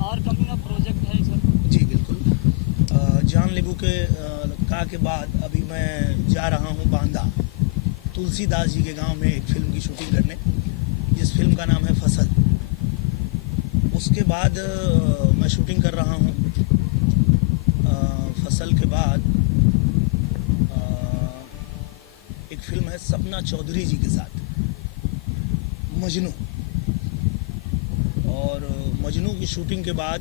और coming up project है sir? जी बिल्कुल। जान लेबू के के बाद अभी मैं जा रहा हूँ बांदा, तुलसीदास जी के गांव में एक फिल्म की शूटिंग करने, जिस फिल्म का नाम है फसल। उसके बाद मैं शूटिंग कर रहा हूँ। फसल के बाद एक फिल्म है सपना चौधरी जी के साथ, मजनू। और मजनू की शूटिंग के बाद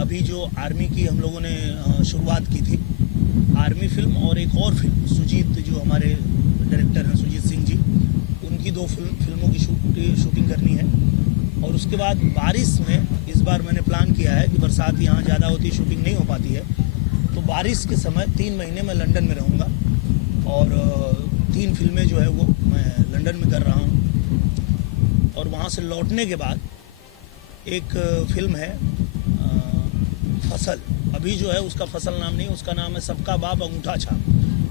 अभी जो आर्मी की हम लोगों ने शुरुआत की थी, आर्मी फिल्म और एक और फिल्म, सुजीत जो हमारे डायरेक्टर हैं सुजीत सिंह जी, उनकी दो फिल्मों की शूटिंग करनी है। और उसके बाद बारिश में इस बार मैंने प्लान किया है कि बरसात यहाँ ज़्यादा होती, शूटिंग नहीं हो पाती है, तो बारिश के समय 3 महीने मैं लंदन में रहूँगा और 3 फिल्में जो है वो मैं लंदन में कर रहा हूँ। और वहाँ से लौटने के बाद एक फिल्म है फसल। अभी जो है उसका फसल नाम नहीं, उसका नाम है सबका बाप अंगूठा छाप,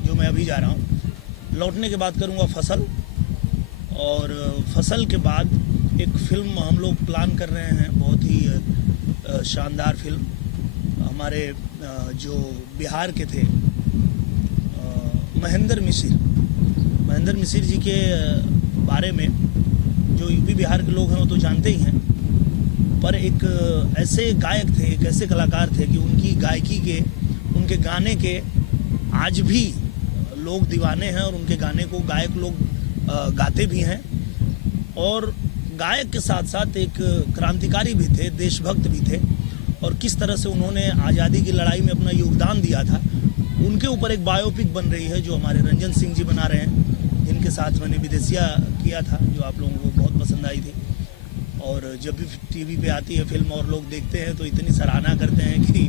जो मैं अभी जा रहा हूँ। लौटने के बाद करूँगा फसल, और फसल के बाद एक फिल्म हम लोग प्लान कर रहे हैं, बहुत ही शानदार फिल्म। हमारे जो बिहार के थे महेंद्र मिसिर जी के बारे में, जो यूपी बिहार के लोग हैं वो तो जानते ही हैं, पर एक ऐसे गायक थे, एक ऐसे कलाकार थे कि उनकी गायकी के, उनके गाने के आज भी लोग दीवाने हैं, और उनके गाने को गायक लोग गाते भी हैं। और गायक के साथ साथ एक क्रांतिकारी भी थे, देशभक्त भी थे, और किस तरह से उन्होंने आज़ादी की लड़ाई में अपना योगदान दिया था, उनके ऊपर एक बायोपिक बन रही है जो हमारे रंजन सिंह जी बना रहे हैं, जिनके साथ मैंने विदेशिया किया था, जो आप लोगों को बहुत पसंद आई थी। और जब भी टीवी पे आती है फिल्म और लोग देखते हैं तो इतनी सराहना करते हैं कि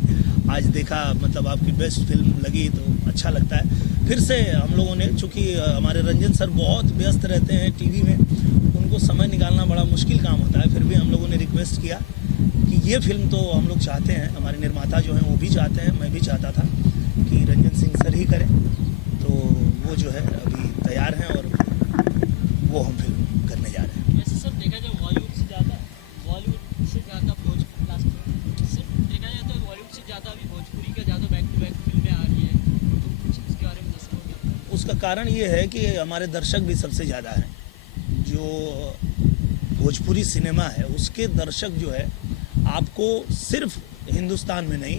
आज देखा, मतलब आपकी बेस्ट फिल्म लगी, तो अच्छा लगता है। फिर से हम लोगों ने, चूँकि हमारे रंजन सर बहुत व्यस्त रहते हैं टीवी में, उनको समय निकालना बड़ा मुश्किल काम होता है, फिर भी हम लोगों ने रिक्वेस्ट किया कि ये फिल्म तो हम लोग चाहते हैं, हमारे निर्माता जो हैं वो भी चाहते हैं, मैं भी चाहता था कि रंजन सिंह सर ही करें, तो वो जो है अभी तैयार हैं और वो हम फिल्म करने जा रहे हैं। वैसे सर देखा जाए बॉलीवुड से ज़्यादा भोजपुरी का ज़्यादा बैक टू बैक फिल्में आ रही हैं, तो कुछ इसके बारे में दर्शकों। उसका कारण ये है कि हमारे दर्शक भी सबसे ज़्यादा हैं। जो भोजपुरी सिनेमा है उसके दर्शक जो है, आपको सिर्फ हिंदुस्तान में नहीं